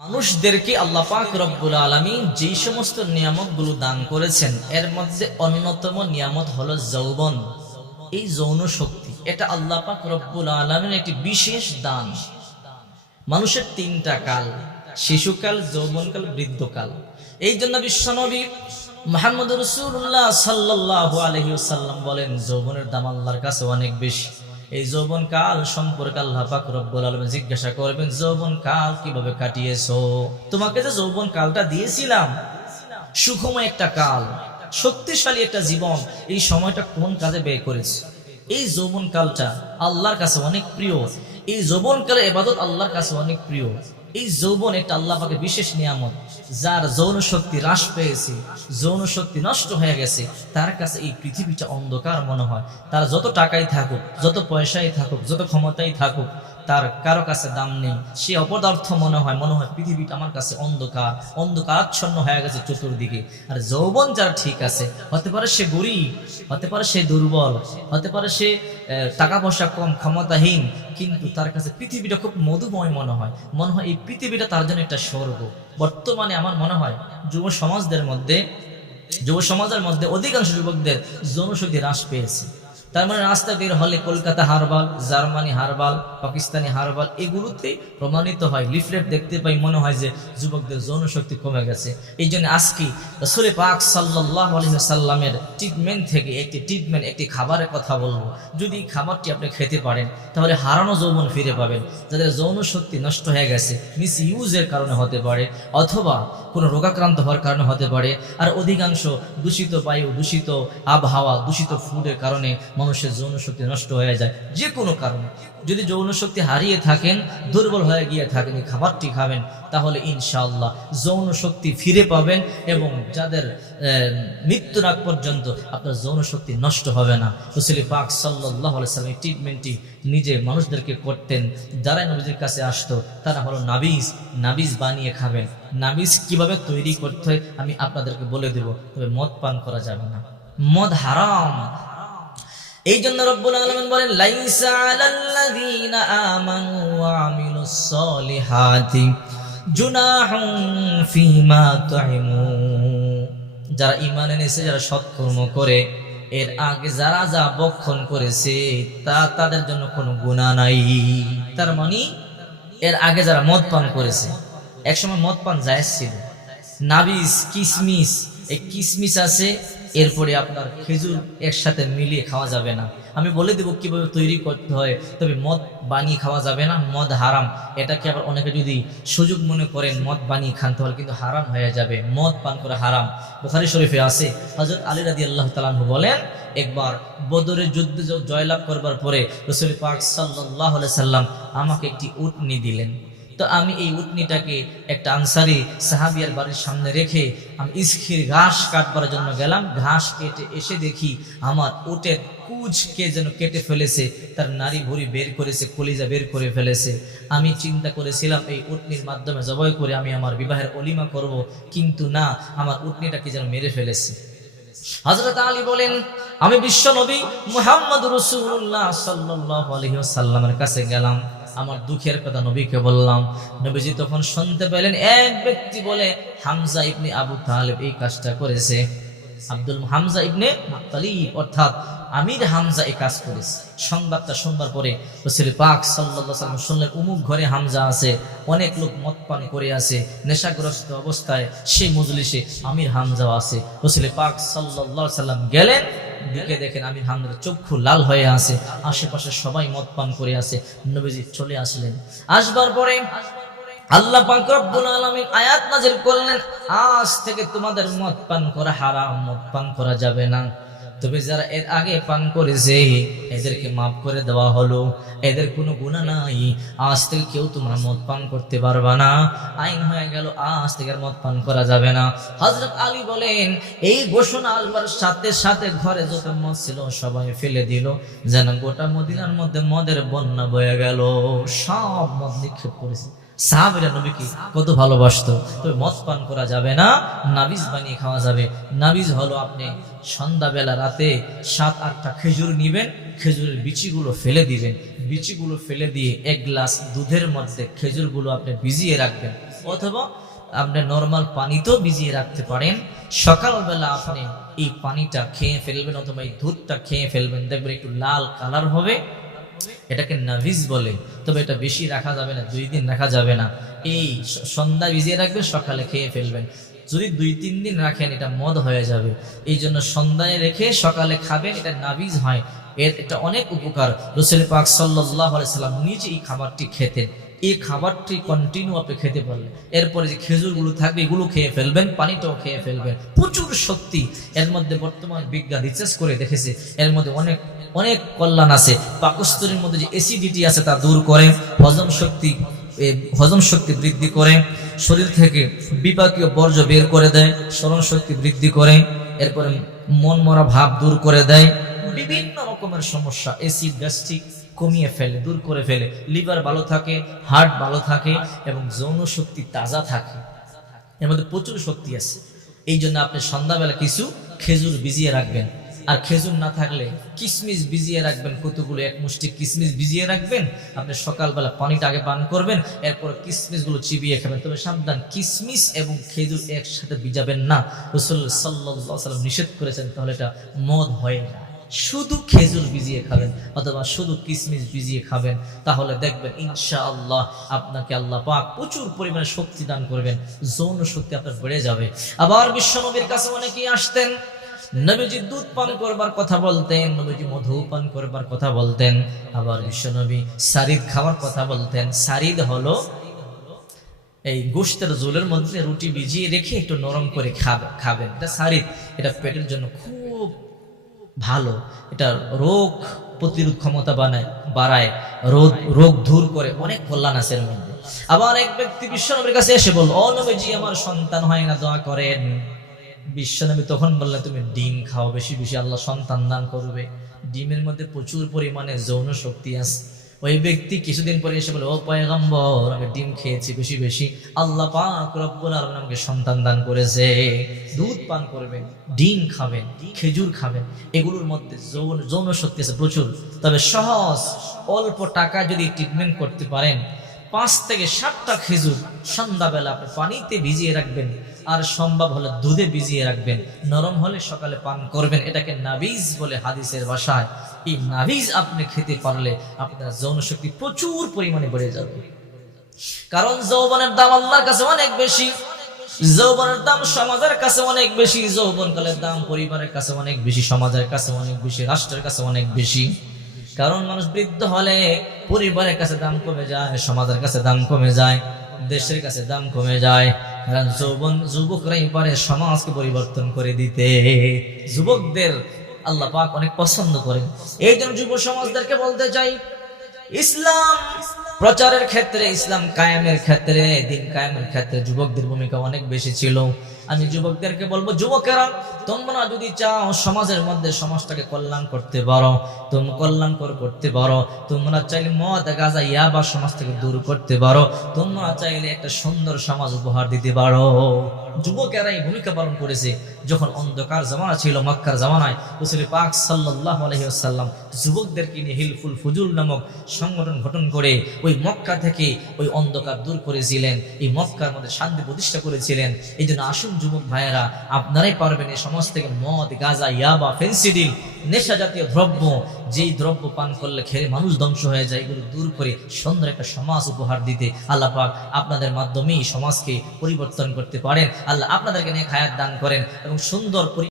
মানুষদেরকে আল্লাহ পাক রব্বুল আলমী যেই সমস্ত নিয়ামতগুলো দান করেছেন, এর মধ্যে অন্যতম নিয়ামত হলো যৌবন। এই যৌন শক্তি, এটা আল্লাহ পাক রব্বুল আলমীর একটি বিশেষ দান। মানুষের তিনটা কাল, শিশুকাল, যৌবনকাল, বৃদ্ধকাল। এই জন্য বিশ্বনবী মোহাম্মদ রসুল্লাহ সাল্লাহ আলহিউসাল্লাম বলেন, যৌবনের দাম আল্লাহর কাছে অনেক বেশি। এই যৌবন কাল সম্পর্কে আল্লাহ পাক রব্বুল আলম জিজ্ঞাসা করবেন, যৌবন কাল কীভাবে কাটিয়েছো? তোমাকে যে যৌবন কালটা দিয়েছিলাম, সুখময় একটা কাল, শক্তিশালী একটা জীবন, এই সময়টা কোন কাজে ব্যয় করেছে? এই যৌবন কালটা আল্লাহর কাছে অনেক প্রিয়। এই যৌবন কালে এবাদত আল্লাহর কাছে অনেক প্রিয়। এই যৌবন একটা আল্লাহকে বিশেষ নিয়ামত, যার যৌন শক্তি হ্রাস পেয়েছে, যৌন শক্তি নষ্ট হয়ে গেছে, তার কাছে এই পৃথিবীটা অন্ধকার মনে হয়। তার যত টাকাই থাকুক, যত পয়সাই থাকুক, যত ক্ষমতাই থাকুক তার কারও কাছে দাম নেই। সে অপদার্থ মনে হয় মনে হয় পৃথিবীটা আমার কাছে অন্ধকার, অন্ধকারাচ্ছন্ন হয়ে গেছে চতুর্দিকে। আর যৌবন যার ঠিক আছে, হতে পারে সে গরিব, হতে পারে সে দুর্বল, হতে পারে সে টাকা পয়সা কম, ক্ষমতাহীন, কিন্তু তার কাছে পৃথিবীটা খুব মধুময় মনে হয়। মনে হয় এই পৃথিবীটা তার জন্য একটা স্বর্গ। বর্তমানে আমার মনে হয় যুব সমাজদের মধ্যে, যুব সমাজের মধ্যে অধিকাংশ যুবকদের যৌনশক্তি হ্রাস পেয়েছে। তার মানে রাস্তা বের হলে Kolkata herbal, Germany herbal, Pakistani herbal, এগুলোতেই প্রমাণিত হয়, লিফলেট দেখতে পাই, মনে হয় যে যুবকদের যৌন শক্তি কমে গেছে। এই জন্য আজকে রসুল পাক সাল্লাহ সাল্লামের ট্রিটমেন্ট থেকে একটি ট্রিটমেন্ট একটি খাবারের কথা বলব। যদি খাবারটি আপনি খেতে পারেন, তাহলে হারানো যৌবন ফিরে পাবেন। যাদের যৌন শক্তি নষ্ট হয়ে গেছে মিস ইউজের কারণে হতে পারে, অথবা কোনো রোগাক্রান্ত হওয়ার কারণে হতে পারে, আর অধিকাংশ দূষিত বায়ু, দূষিত আবহাওয়া, দূষিত ফুডের কারণে মানুষের যৌন শক্তি নষ্ট হয়ে যায়, যে কোনো কারণে। যদি যৌন শক্তি হারিয়ে থাকেন, দুর্বল হয়ে গিয়ে থাকেন, এই খাবারটি খাবেন, তাহলে ইনশাআল্লাহ যৌন শক্তি ফিরে পাবেন এবং যাদের মৃত্যুর আগ পর্যন্ত আপনার যৌন শক্তি নষ্ট হবে না। রসুলি পাক সাল্লাহ সাল্লাম ট্রিটমেন্টটি নিজে মানুষদেরকে করতেন, যারাই নবীদের কাছে আসতো, তারা হলো নাবিজ নাবিজ বানিয়ে খাবেন। নাবিজ কীভাবে তৈরি করতে হয়, আমি আপনাদেরকে বলে দেব, তবে মদ পান করা যাবে না। মদ হারাম এই জন্য রব্বুল আলামিন বলেন, লাইসা যারা ঈমান এনেছে, যারা সৎকর্ম করে, এর আগে যারা যা বক্ষণ করেছে, তা তাদের জন্য কোনো গুনাহ নাই। তার মানে এর আগে যারা মদ পান করেছে, একসময় মদ পান জায়েজ ছিল। নাবিস, কিসমিস, এই কিসমিস আছে এরপরে আপনার খেজুর একসাথে মিলিয়ে খাওয়া যাবে না। আমি বলে দেবো কীভাবে তৈরি করতে হয়, তবে মদ বানিয়ে খাওয়া যাবে না, মদ হারাম। এটাকে আবার অনেকে যদি সুযোগ মনে করেন, মদ বানিয়ে খান, তাহলে কিন্তু হারাম হয়ে যাবে। মদ পান করে হারাম। বুখারি শরীফে আছে হজরত আলী রাদি আল্লাহ তালাহু বলেন, একবার বদরের যুদ্ধে জয়লাভ করবার পরে রসুল পাক সাল্লাহ সাল্লাম আমাকে একটি উটনি দিলেন। তো আমি এই উটনিটাকে একটা আনসারি সাহাবিয়ার বাড়ির সামনে রেখে আমি ইস্কির ঘাস কাটবার জন্য গেলাম। ঘাস কেটে এসে দেখি আমার উটের কুচকে যেন কেটে ফেলেছে, তার নারী ভুড়ি বের করেছে, কলিজা বের করে ফেলেছে। আমি চিন্তা করেছিলাম, এই উটনির মাধ্যমে জবাই করে আমি আমার বিবাহের অলিমা করব, কিন্তু না, আমার উটনিটাকে যেন মেরে ফেলেছে। হজরত আলী বলেন, আমি বিশ্ব নবী মুহাম্মদ রসুল্লাহ সাল্লাহ আলহিসাল্লামের কাছে গেলাম। আমার দুঃখের কথা নবীকে বললাম। নবীজি তখন শুনতে পেলেন, এক ব্যক্তি বলে, হামজা ইবনে আবু তালেব এই কাজটা করেছে। আব্দুল হামজা ইবনে অর্থাৎ আমির হামজা এই কাজ করেছে। সংবাদটা শুনবার পরে পাক সাল্লাহ সাল্লাম শুনলেন, উমুক ঘরে হামজা আছে। অনেক লোক মদ পান করে আছে, নেশাগ্রস্ত অবস্থায় সেই মজলিসে আমির হামজাও আছে। রসুল পাক সাল্লাহ সাল্লাম গেলেন দিকে দেখেন আমির হামজার চক্ষু লাল হয়ে আছে, আশেপাশে সবাই মদ পান করে আছে। নবীজি চলে আসলেন। আসবার পরে আল্লাহ পাক আয়াত নাযিল করলেন, আজ থেকে তোমাদের মদ পান করা হারাম, মদ পান করা যাবে না। তবে যারা এর আগে পান করেছে, এদেরকে মাফ করে দেওয়া হলো। এদের কোনো গুণা নাই। আজ থেকে কেউ তোমরা মদ পান করতে পারবা না। আইন হয়ে গেল, আজ থেকে মদ পান করা যাবে না। হযরত আলী বলেন, এই ঘোষণা আসবার সাথে সাথে ঘরে যত মদ ছিল, সবাই ফেলে দিল। যেন গোটা মদিনার মধ্যে মদের বন্যা বয়ে গেল। সব মদ নিক্ষেপ করেছে। সাহাবিরা নবীকে কত ভালোবাসতো। তবে মদ পান করা যাবে না, নাবিজ বানিয়ে খাওয়া যাবে। নাবিজ হলো আপনি সন্ধ্যাবেলা রাতে সাত, আটটা খেজুর নিবেন, খেজুরের বিচিগুলো ফেলে দিবেন। বিচিগুলো ফেলে দিয়ে এক গ্লাস দুধের মধ্যে খেজুরগুলো আপনি ভিজিয়ে রাখবেন। অথবা আপনি নর্মাল পানিতেও ভিজিয়ে রাখতে পারেন। সকালবেলা আপনি এই পানিটা খেয়ে ফেলবেন অথবা এই দুধটা খেয়ে ফেলবেন। দেখবেন একটু লাল কালার হবে। এটাকে নাভিজ বলে। তবে এটা বেশি রাখা যাবে না, দুই দিন রাখা যাবে না। এই সন্ধ্যা ভিজিয়ে রাখবেন, সকালে খেয়ে ফেলবেন। যদি দুই, তিন দিন রাখেন, এটা মদ হয়ে যাবে। এই জন্য সন্ধ্যায় রেখে সকালে খাবেন, এটা নাভিজ হয়। এর, এটা অনেক উপকার। রসুল পাক সাল্লাহ সাল্লাম নিজে এই খাবারটি খেতেন। এই খাবারটি কন্টিনিউ আপনি খেতে পারলেন। এরপরে যে খেজুরগুলো থাকবে, এগুলো খেয়ে ফেলবেন, পানিটাও খেয়ে ফেলবেন। প্রচুর শক্তি এর মধ্যে বর্তমান বিজ্ঞান রিসার্চ করে দেখেছে এর মধ্যে অনেক অনেক কল্যাণ আছে। পাকস্থলীর মধ্যে যে অ্যাসিডিটি আছে তা দূর করে, হজম শক্তি হজম শক্তি বৃদ্ধি করে, শরীর থেকে বিপাকীয় বর্জ্য বের করে দেয়, স্মরণ শক্তি বৃদ্ধি করে, এরপরে মন মরা ভাব দূর করে দেয়। বিভিন্ন রকমের সমস্যা এসিড গ্যাস্ট্রিক কমিয়ে ফেলে, দূর করে ফেলে। লিভার ভালো থাকে, হার্ট ভালো থাকে এবং যৌন শক্তি তাজা থাকে। এর মধ্যে প্রচুর শক্তি আছে। এই জন্য আপনি সন্ধ্যাবেলা কিছু খেজুর ভিজিয়ে রাখবেন। আর খেজুর না থাকলে কিশমিশ ভিজিয়ে রাখবেন। কতগুলো এক মুষ্টি কিশমিশ ভিজিয়ে রাখবেন। আপনি সকালবেলা পানিটা আগে পান করবেন, এরপর কিশমিশগুলো চিবিয়ে খাবেন। তবে সাবধান কিশমিশ এবং খেজুর একসাথে ভিজাবেন না। রসুল সাল্লাহ সাল্লাম নিষেধ করেছেন, তাহলে এটা মদ হয়ে যায়। শুধু খেজুর ভিজিয়ে খাবেন অথবা শুধু কিশমিশ ভিজিয়ে খাবেন, তাহলে দেখবেন ইনশা আল্লাহ আপনাকে আল্লাহ পাক প্রচুর পরিমাণে শক্তি দান করবেন, যৌন শক্তি আপনার বেড়ে যাবে। আবার বিশ্বনবীর কাছে অনেকেই আসতেন, নবীজি দুধ পান করবার কথা বলতেন, নবীজি মধু পান করবার কথা বলতেন, আবার বিশ্বনবী সারিদ খাওয়ার কথা বলতেন। সারিদ হলো এই গোষ্ঠের জোলের মধ্যে রুটি ভিজিয়ে রেখে একটু নরম করে খাবে, খাবেন। এটা সারিদ, এটা পেটের জন্য খুব ভালো। এটা রোগ প্রতিরোধ ক্ষমতা বানায়, বাড়ায় রোগ রোগ দূর করে, অনেক কল্যাণ আছে এর মধ্যে। আবার এক ব্যক্তি বিশ্বনবীর কাছে এসে বলল, ও নবীজি, আমার সন্তান হয় না, দোয়া করেন। বিশ্বনবী তখন বললে তুমি ডিম খাও, বেশি বেশি আল্লাহ সন্তান দান করবে। ডিমের মধ্যে প্রচুর পরিমাণে যৌন শক্তি আছে। ওই ব্যক্তি কিছুদিন পরে এসে বলে, ও পয়গম্বর, আমি ডিম খেয়েছি বেশি বেশি। আল্লাহ পাক রব্বুল আলামিন আমাকে সন্তান দান করেছে। দুধ পান করবেন ডিম খাবেন খেজুর খাবেন এগুলোর মধ্যে যৌন যৌন শক্তি আছে প্রচুর। তবে সহজ অল্প টাকা যদি ট্রিটমেন্ট করতে পারেন, পাঁচ থেকে সাতটা খেজুর সন্ধ্যাবেলা আপনি পানিতে ভিজিয়ে রাখবেন। আর সম্ভব হলে দুধে ভিজিয়ে রাখবেন, নরম হলে সকালে পান করবেন। এটাকে নাবিজ বলে হাদিসের ভাষায়। এই নাবিজ আপনি খেতে পারলে আপনার যৌন শক্তি প্রচুর পরিমাণে বেড়ে যাবে। কারণ যৌবনের দাম আল্লাহর কাছে অনেক বেশি। যৌবনের দাম সমাজের কাছে অনেক বেশি। যৌবনকালের দাম পরিবারের কাছে অনেক বেশি। সমাজের কাছে অনেক বেশি। রাষ্ট্রের কাছে অনেক বেশি। কারণ মানুষ বৃদ্ধ হলে পরিবারের কাছে দাম কমে যায়, সমাজের কাছে দাম কমে যায়, দেশের কাছে দাম কমে যায়। যৌবন যুবকরাই পারে সমাজকে পরিবর্তন করে দিতে। যুবকদের আল্লাহ পাক অনেক পছন্দ করেন। এই জন্য যুব সমাজদেরকে বলতে চাই, ইসলাম প্রচারের ক্ষেত্রে, ইসলাম কায়েমের ক্ষেত্রে, দিন কায়েমের ক্ষেত্রে যুবকদের ভূমিকা অনেক বেশি ছিল। আমি যুবকদেরকে বলব, যুবকেরা, তোমরা যদি চাও সমাজের মধ্যে সমাজটাকে কল্যাণ করতে পারো, তুমি, কল্যাণকর করতে পারো, তোমরা চাইলে মদ, গাজা, ইয়াবা সমাজ থেকে দূর করতে পারো, তোমরা চাইলে একটা সুন্দর সমাজ উপহার দিতে পারো। যুবকেরা এই ভূমিকা পালন করেছে। যখন অন্ধকার জামানা ছিল, মক্কার জামানায় রসুল পাক সাল্লাহ আলহিহাল্লাম যুবকদেরকে নিয়ে হিলফুল ফুজুল নামক সংগঠন গঠন করে ওই মক্কা থেকে ওই অন্ধকার দূর করেছিলেন। এই মক্কার মধ্যে শান্তি প্রতিষ্ঠা করেছিলেন। এই জন্য আসুন যুবক ভাইয়েরা, আপনারাই পারবেন এই সমাজ থেকে মদ, গাজা, ইয়াবা, ফেন্সিডিল, নেশা জাতীয় দ্রব্য, যেই দ্রব্য পান করলে খেলে মানুষ ধ্বংস হয়ে যায়, এগুলো দূর করে সুন্দর একটা সমাজ উপহার দিতে। আল্লাহ পাক আপনাদের মাধ্যমেই সমাজকে পরিবর্তন করতে পারেন। আল্লাহ আপনাদেরকে নিয়ে খায়াত দান করেন এবং সুন্দর